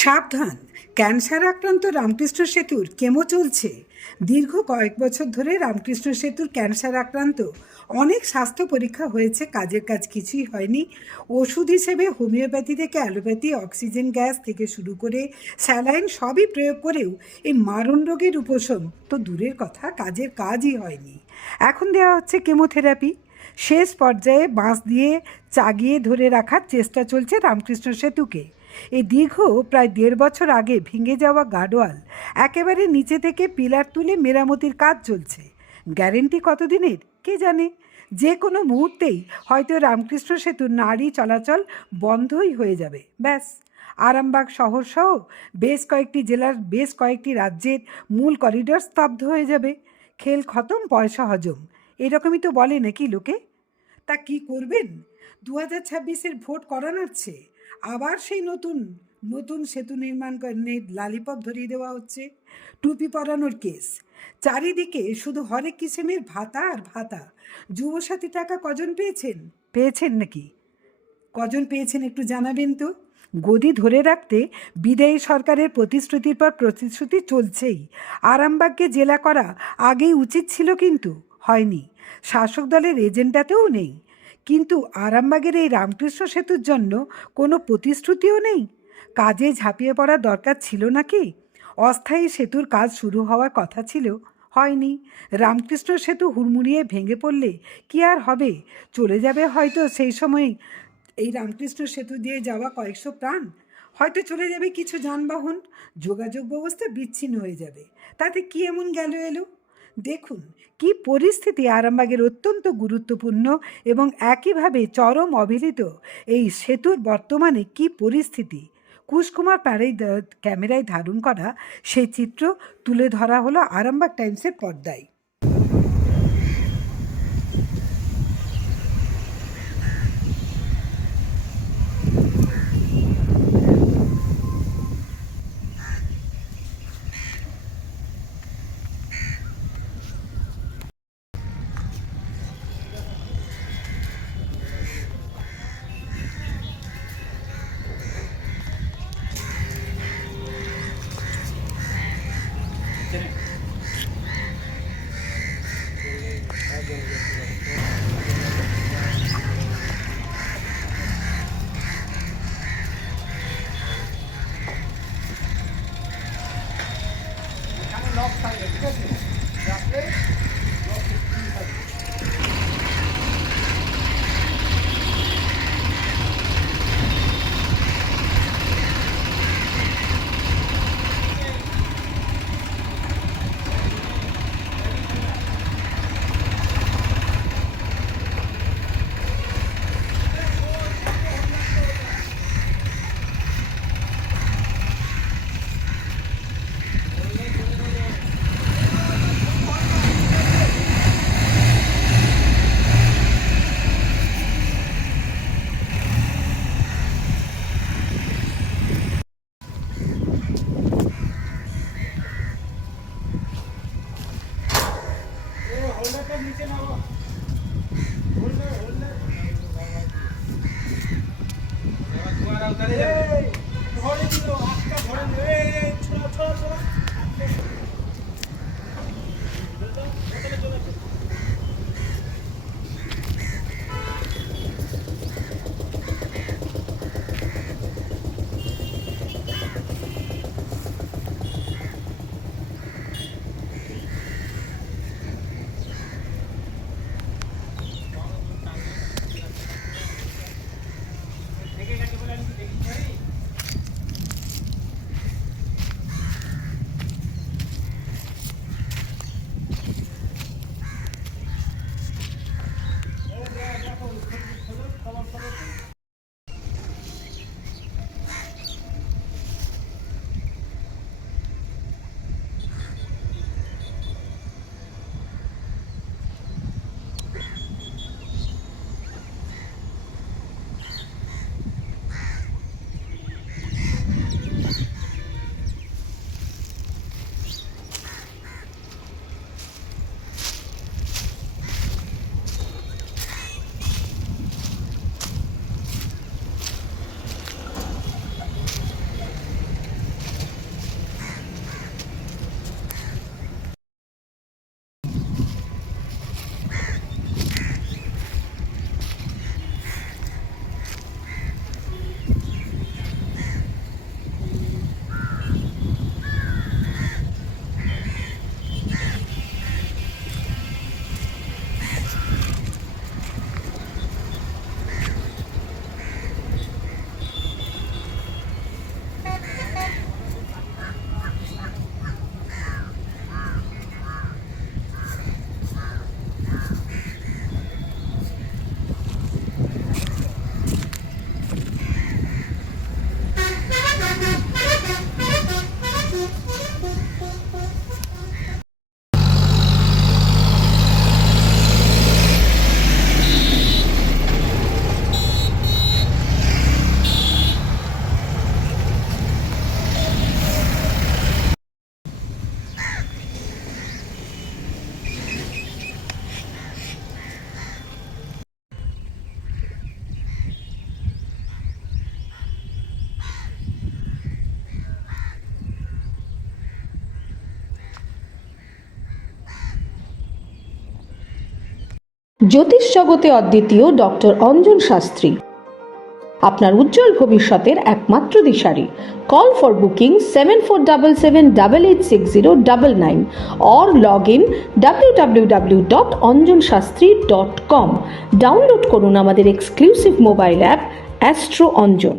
সাবধান, ক্যান্সার আক্রান্ত রামকৃষ্ণ সেতুর কেমো চলছে। দীর্ঘ কয়েক বছর ধরে রামকৃষ্ণ সেতুর ক্যান্সার আক্রান্ত অনেক স্বাস্থ্য পরীক্ষা হয়েছে, কাজের কাজ কিছুই হয়নি। ওষুধ হিসেবে হোমিওপ্যাথি থেকে অ্যালোপ্যাথি, অক্সিজেন গ্যাস থেকে শুরু করে স্যালাইন সবই প্রয়োগ করেও এই মারণ রোগের উপশম তো দূরের কথা, কাজের কাজই হয়নি। এখন দেওয়া হচ্ছে কেমোথেরাপি। শেষ পর্যায়ে বাঁশ দিয়ে চাগিয়ে ধরে রাখার চেষ্টা চলছে রামকৃষ্ণ সেতুকে। এই দীর্ঘ প্রায় ১.৫ বছর আগে ভেঙে যাওয়া গার্ডওয়াল একেবারে নিচে থেকে পিলার তুলে মেরামতির কাজ চলছে। গ্যারেন্টি কতদিনের কে জানে। যে কোনো মুহূর্তেই হয়তো রামকৃষ্ণ সেতুর নারী চলাচল বন্ধই হয়ে যাবে। ব্যাস, আরামবাগ শহরসহ বেশ কয়েকটি জেলার বেশ কয়েকটি রাজ্যের মূল করিডোর স্তব্ধ হয়ে যাবে। খেল খতম, পয়সা হজম, এরকমই তো বলে নাকি লোকে। তা কি করবেন? 2026-এর ভোট করানোচ্ছে আবার সেই নতুন নতুন সেতু নির্মাণ লালিপপ ধরিয়ে দেওয়া হচ্ছে। টুপি পরানোর কেস, চারিদিকে শুধু হরেক কিসেমের ভাতা আর ভাতা। যুবসাথী টাকা কজন পেয়েছেন নাকি? কজন পেয়েছেন একটু জানাবেন তো। গদি ধরে রাখতে বিদায়ী সরকারের প্রতিশ্রুতির পর প্রতিশ্রুতি চলছেই। আরামবাগকে জেলা করা আগেই উচিত ছিল, কিন্তু হয়নি। শাসক দলের এজেন্ডাতেও নেই। কিন্তু আরামবাগের এই রামকৃষ্ণ সেতুর জন্য কোনো প্রতিশ্রুতিও নেই। কাজে ঝাঁপিয়ে পড়া দরকার ছিল নাকি? অস্থায়ী সেতুর কাজ শুরু হওয়ার কথা ছিল, হয়নি। রামকৃষ্ণ সেতু হুড়মুড়িয়ে ভেঙে পড়লে কি আর হবে? চলে যাবে হয়তো সেই সময় এই রামকৃষ্ণ সেতু দিয়ে যাওয়া কয়েকশো প্রাণ, হয়তো চলে যাবে কিছু যানবাহন, যোগাযোগ ব্যবস্থা বিচ্ছিন্ন হয়ে যাবে। তাতে কি এমন গেল এলো? দেখুন কি পরিস্থিতি আরামবাগের অত্যন্ত গুরুত্বপূর্ণ এবং একইভাবে চরম অবহেলিত এই সেতুর বর্তমানে কি পরিস্থিতি। কুশকুমার পাড়ের ক্যামেরায় ধারণ করা সেই চিত্র তুলে ধরা হলো আরামবাগ টাইমসের পর্দায়। জ্যোতিষ জগতে অদ্বিতীয় ডক্টর অঞ্জন শাস্ত্রী আপনার উজ্জ্বল ভবিষ্যতের একমাত্র দিশারি। Call for booking 7477886099 or log in www.anjanshastri.com। Download করুন আমাদের exclusive mobile app astro Anjan.